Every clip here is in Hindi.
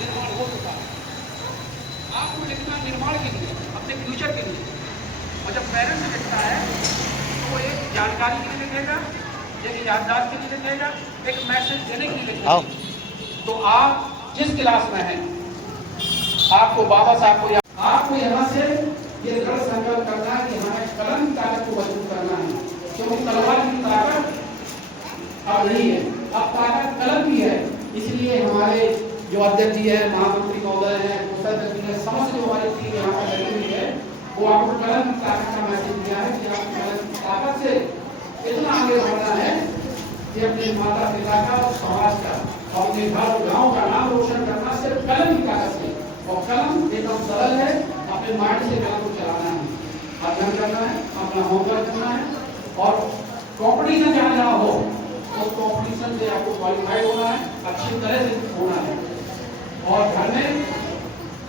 निर्माण हो चुका है। आपको लिखना निर्माण के लिए, अपने फ्यूचर के लिए, और जब पेरेंट्स लिखता है तो एक जानकारी के लिए लिखेगा, एक याददाश्त के लिए लिखेगा, एक मैसेज देने के लिए लिखेगा। तो आप जिस क्लास में हैं, आपको बाबा साहब को आपको यहाँ से ये दृढ़ संकल्प करना है कि हमें कलम की ताकत को मजबूत करना है, क्योंकि तलवार की ताकत अब नहीं है, अब ताकत कलम की है। इसलिए हमारे जो अध्यक्ष जी है, महामंत्री महोदय है, कोषाध्यक्ष जी है, समस्त जो हमारी टीम यहाँ पर लगी हुई है, वो आपको कलम की ताकत का मैसेज दिया है कि आपको कलम की ताकत से इतना आगे बढ़ना है कि अपने माता पिता का और समाज का और अपने घर गाँव का नाम रोशन करना सिर्फ कलम की ताकत से। और कलम एकदम सरल है, अपने माइंड से कलम को चलाना है, अध्ययन करना है, अपना होमवर्क करना है, और कॉम्पिटिशन जहाँ हो उस कॉम्पिटिशन से आपको क्वालिफाइड होना है, अच्छी तरह से होना है। और घर में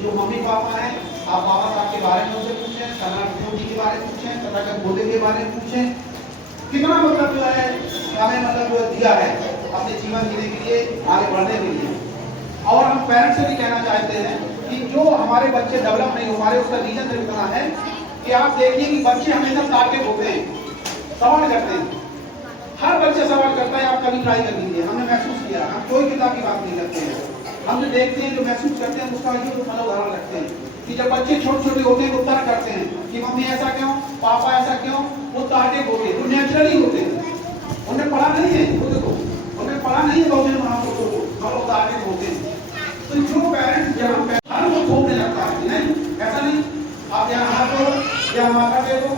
जो मम्मी पापा हैं, आप बाबा साहब के बारे में उनसे पूछें, कलाम जी के बारे में पूछें, कलाकार बोले के बारे में पूछें, कितना मतलब जो है हमें मतलब जो दिया है अपने जीवन जीने के लिए, आगे बढ़ने के लिए। और हम पेरेंट्स से भी कहना चाहते हैं कि जो हमारे बच्चे डेवलप नहीं हो पा रहे, उसका रीजन इतना है कि आप देखिए कि बच्चे हमेशा तार्किक होते हैं, सवाल करते हैं। हर बच्चे सवाल करता है, आप कभी ट्राई कर लीजिए, हमने महसूस किया। हम कोई किताब की बात नहीं करते हैं, हम जो देखते हैं, जो महसूस करते हैं, उसका ये उदाहरण रखते हैं कि जब बच्चे छोटे छोटे होते हैं तो उत्तर करते हैं कि मम्मी ऐसा क्यों, पापा ऐसा क्यों, वो तार्किक होते हैं, वो नेचुरली होते हैं, उन्हें पढ़ा नहीं है, वो देखो उन्हें पढ़ा नहीं है, बहुजन महापुरुषों को, और वो तार्किक होते हैं। तो जो पेरेंट्स जब हर वो थोपने लगता है, नहीं ऐसा नहीं, आप यहाँ हाथ दो या माथा दे दो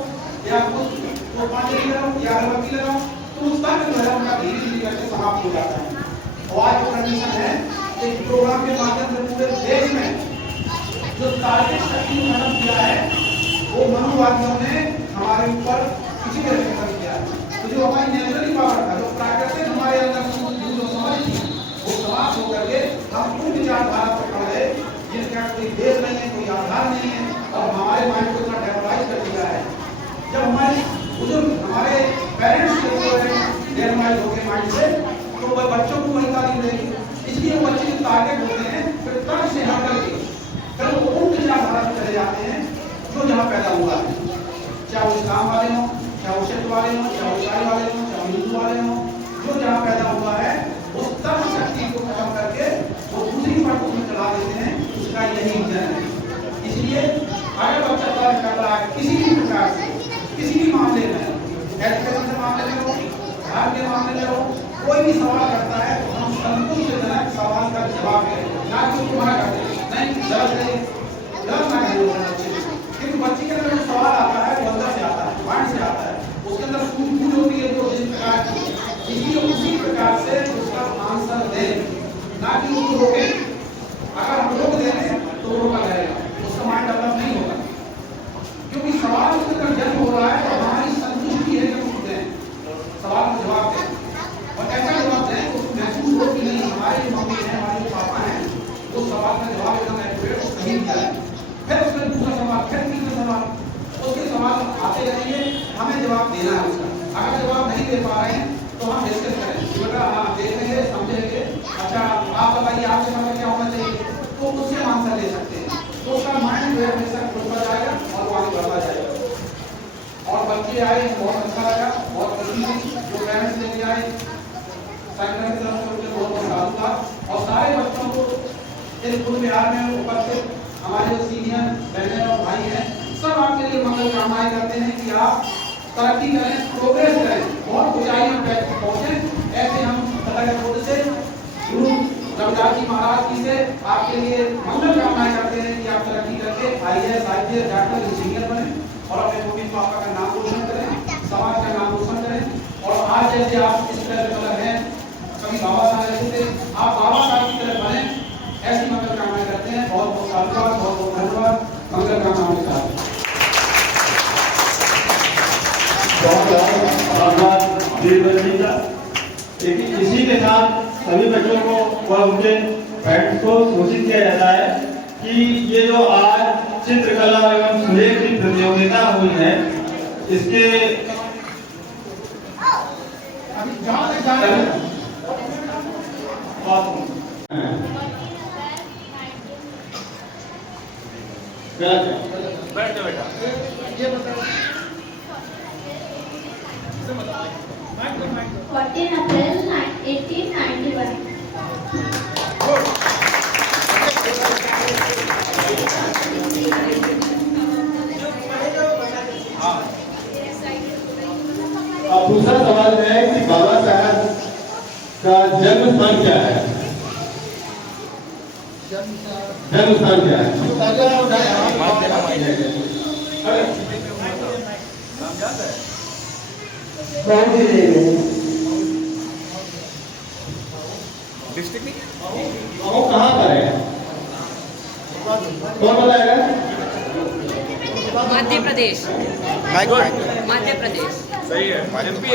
या कुछ तो पानी लगाओ या अगरबत्ती लगाओ, तो उस तक जो है उनका धीरे धीरे करके समाप्त हो जाता है। और आज जो कंडीशन है इस प्रोग्राम के माध्यम से पूरे देश में जो तार्किक शक्ति को खत्म किया है, वो मनुवादियों ने हमारे ऊपर किसी तरह से खत्म किया है। तो जो हमारी नेचुरली पावर था, जो प्राकृतिक हमारे अंदर जो समझ थी, वो समाप्त होकर के हम उन विचारधारा पर खड़े हैं जिनका कोई बेस नहीं है, कोई आधार नहीं है, और हमारे माइंड को इतना डेवलप कर दिया है। जब हमारे बुजुर्ग, हमारे पेरेंट्स के ऊपर डेवलप हो गए माइंड से, तो वह बच्चों को वही तालीम देगी। इसलिए वो बच्चे जो तार्किक होते हैं, फिर तर्क से हट करके फिर वो उन विचारधारा में चले जाते हैं जो जहाँ पैदा हुआ है, चाहे वो इस्लाम वाले हों, चाहे वो सिख वाले हों, चाहे वो ईसाई वाले हों, चाहे वो हिंदू वाले हों, जो जहाँ पैदा हुआ है उस तर्क शक्ति को खत्म करके वो दूसरी पट में चला देते हैं। उसका यही रीजन है। इसलिए अगर बच्चा तर्क कर रहा है किसी भी प्रकार से, किसी भी मामले में, एजुकेशन के मामले में हो, धर्म के मामले में हो, कोई भी सवाल करता है तो हम संतुष्टजनक सवाल का जवाब दें, ना कि उसको मना कर दें, नहीं गलत नहीं, गलत ना करें बच्चे, क्योंकि बच्चे के अंदर जो सवाल आता है वो अंदर से आता है, माइंड से आता है, उसके अंदर सूझबूझ होती है जो जिस प्रकार की, इसलिए उसी प्रकार से उसका आंसर दें, ना कि उसको रोकें। अगर हम रोक देंगे तो रोका जाएगा, उसका माइंड डेवलप नहीं होगा, क्योंकि सवाल उसके अंदर जन्म हो रहा है और हमारी संतुष्टि है कि हम दें, सवाल का जवाब दें, और ऐसा जवाब दें तो महसूस हो कि नहीं हमारे जो मम्मी है, हमारे जो पापा हैं, वो सवाल का जवाब एकदम एक्यूरेट और सही दिया है। फिर उसमें दूसरा सवाल, फिर तीसरा सवाल, उसके सवाल आते रहेंगे, हमें जवाब देना है उसका। अगर जवाब नहीं दे पा रहे हैं तो हम डिस्कस करें, बेटा हाँ देखेंगे, समझेंगे, अच्छा आप बताइए आपके मन में क्या होना चाहिए, तो उससे आंसर ले सकते हैं। तो उसका माइंड जो है हमेशा खुलता जाएगा और वो आगे बढ़ता जाएगा। और बच्चे आए, बहुत अच्छा लगा, बहुत खुशी थी, जो पेरेंट्स लेके आए संगठन की तरफ से मुझे बहुत साधु था। और सारे बच्चों को इस पूरे बिहार में उपस्थित हमारे जो सीनियर बहनें और भाई हैं, सब आपके लिए मंगल कामनाएं करते हैं कि आप तरक्की करें, प्रोग्रेस करें, बहुत ऊंचाइयों पर पहुंचे। ऐसे हम तथागत से गुरु रविदास जी महाराज जी से आपके लिए मंगल कामनाएं करते हैं कि आप तरक्की करके IAS, IPS, डॉक्टर, इंजीनियर बने और अपने मम्मी पापा का नाम रोशन करें, समाज का नाम रोशन करें। और आज जैसे आप इस तरह हैं, कभी बाबा साहब ऐसे थे, आप बाबा साहब की तरह बने, ऐसी मंगल कामनाएं करते हैं। बहुत बहुत साधुवाद, बहुत बहुत धन्यवाद, मंगल कामनाओं के साथ। लेकिन इसी के साथ सभी बच्चों को व उनके पेरेंट्स को सूचित किया जाता है कि ये जो आज चित्रकला एवं सुलेख की प्रतियोगिता हुई है, इसके बैठ जाओ बेटा। 14 April 1891. अब दूसरा सवाल है कि बाबा साहब का जन्म स्थान क्या है? जन्म स्थान क्या है? वो कहाँ पर है? कौन बताएगा? मध्य प्रदेश। मध्य प्रदेश। सही है। एमपी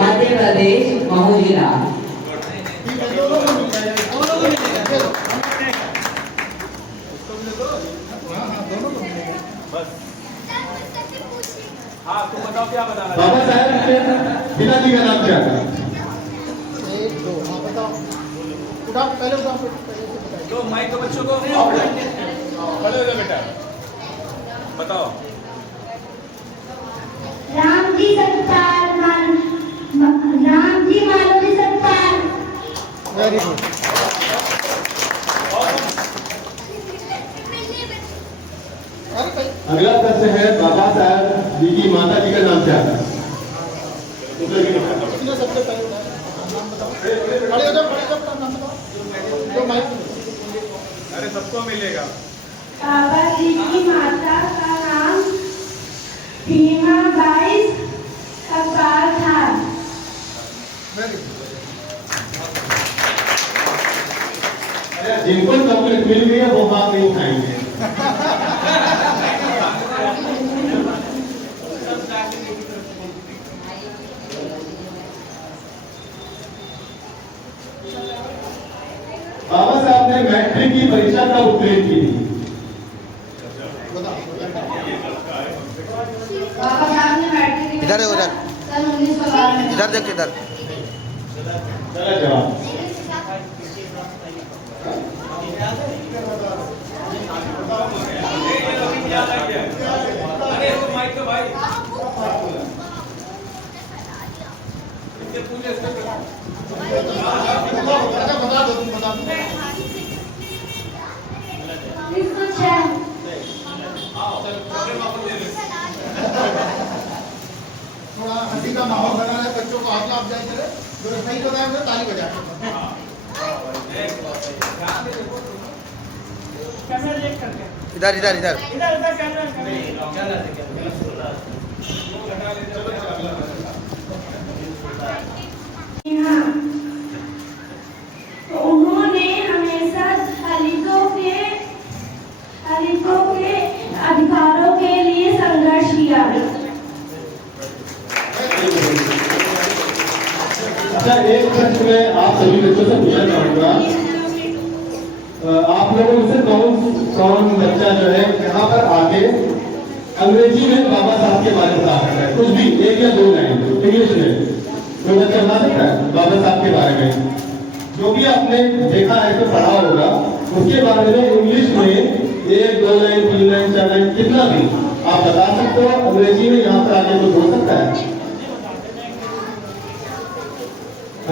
मध्य प्रदेश महू जिला। हाँ तुम बताओ क्या बताना बाबा साहब के पिताजी का नाम क्या था? तो माइक तो बच्चों को खड़े हो जाओ बेटा, बताओ। राम जी सत्तार राम जी मालवी सत्तार। Very good. अगला प्रश्न है बाबा साहब जी की माता जी का नाम क्या था? सबसे पहले नाम बताओ। खड़े हो जाओ, नाम बताओ। जो माइक अरे सबको मिलेगा। बाबा जी की माता का नाम भीमाबाई सत्तार था। जिनको चॉकलेट मिल गई है वो बात नहीं खाएंगे। बाबा साहब ने मैट्रिक की परीक्षा कब उत्तीर्ण की थी? बाबा साहब ने मैट्रिक की इधर है, उधर। सन 1912 में। इधर देख, इधर। गलत जवाब। अरे तो माइक तो भाई इससे पूछे इससे बता दो, तुम बता दो। थोड़ा हंसी का माहौल बना है, बच्चों को हौसला अफजाई करे। जो सही बताया उसे ताली बजा के। इधर इधर इधर। तो उन्होंने हमेशा दलितों के अधिकारों के लिए संघर्ष किया। अच्छा, एक प्रश्न मैं आप सभी बच्चों से पूछना चाहूंगा। आप लोगों में से कौन बच्चा जो है यहाँ पर आके अंग्रेजी में बाबा साहब के बारे में बता सकता है? कुछ भी, एक या दो लाइन इंग्लिश में कोई बच्चा बता सकता है बाबा साहब के बारे में? जो भी आपने देखा है तो पढ़ा होगा, उसके बारे में इंग्लिश में एक, दो लाइन, 3 लाइन, 4 लाइन, कितना भी आप बता सकते हो। अंग्रेजी में यहाँ पर आके कोई बोल सकता है?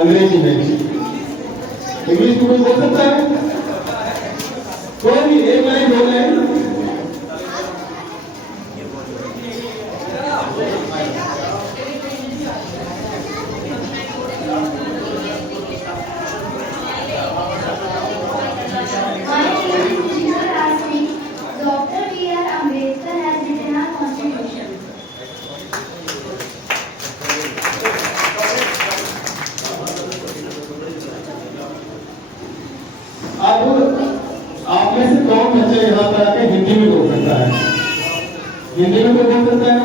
अंग्रेजी में, इंग्लिश में कोई बोल सकता है? कोई भी एक line, 2 line? Dr. B.R. Ambedkar has written our constitution. अब आप में से कौन बच्चे यहाँ पर आके हिंदी में बोल सकता है? हिंदी में कोई बोल सकता है?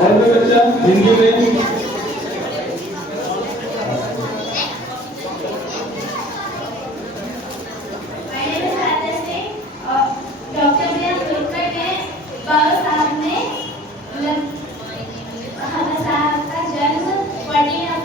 और कोई बच्चा हिंदी में? डॉक्टर बी आर अम्बेडकर ने बाबा साहब का जन्म 14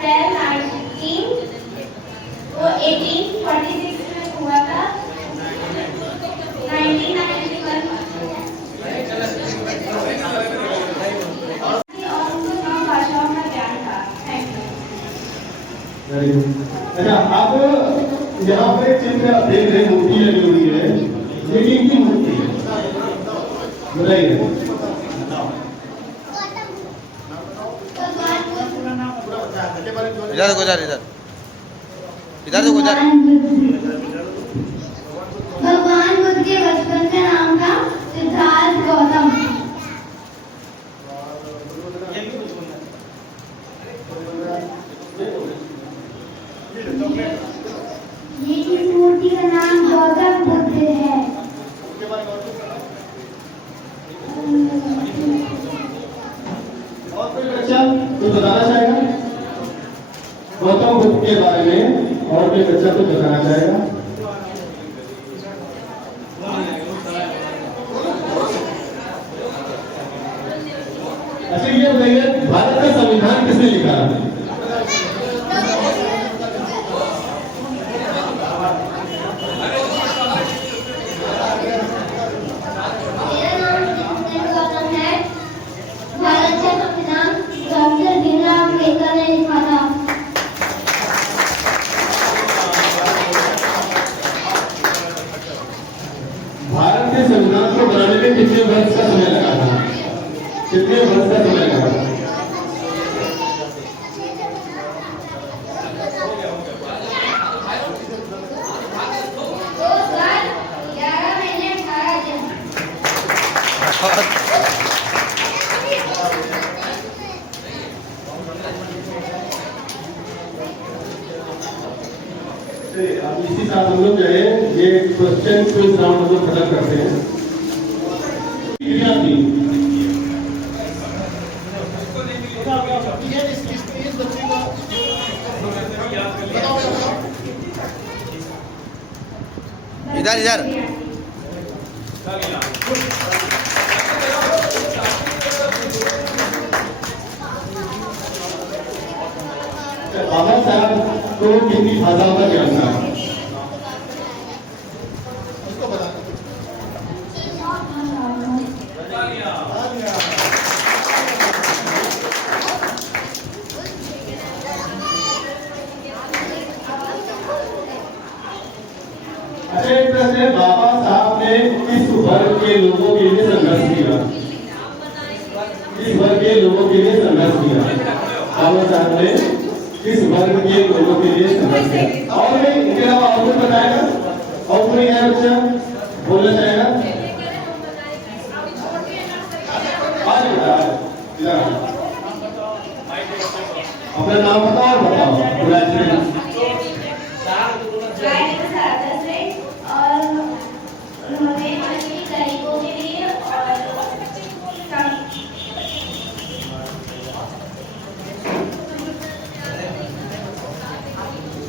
वेरी गुड। अच्छा, आप यहाँ पर एक चित्र आप देख रहे हैं, मूर्ति लगी हुई है, ये किनकी मूर्ति है बताइए। इधर देखो, इधर इधर देखो, इधर। भगवान बुद्ध के बचपन का नाम था सिद्धार्थ गौतम। ये इस मूर्ति का नाम गौतम बुद्ध है। और कोई बच्चा कुछ बताना चाहेगा गौतम बुद्ध के बारे में? और कोई बच्चा कुछ बताना चाहेगा? अच्छा, ये बताइए, भारत का संविधान किसने लिखा? मेरा नाम सिद्धार्थ गौतम है। भारत का संविधान डॉक्टर भीमराव अम्बेडकर ने लिखा था। भारत के संविधान को बनाने में कितने वर्ष का समय लगा था? कितने वर्ष का समय लगा था? अब इसी साथ हम लोग जो है ये क्वेश्चन क्विज राउंड हम लोग खत्म करते हैं। इस बच्चे को बताओ। इधर इधर। बाबा साहब को कितनी भाषाओं का ज्ञान था? उसको बता। अच्छा, एक प्रश्न है, बाबा साहब ने किस वर्ग के लोगों के लिए संघर्ष किया? किस वर्ग के लोगों के लिए संघर्ष किया? बाबा साहब ने किस वर्ग के लोगों के लिए संघर्ष किया? और नहीं, इनके अलावा और कुछ बताएगा? और कोई है बच्चा बोलना चाहेगा? आज बता, अपना नाम बताओ।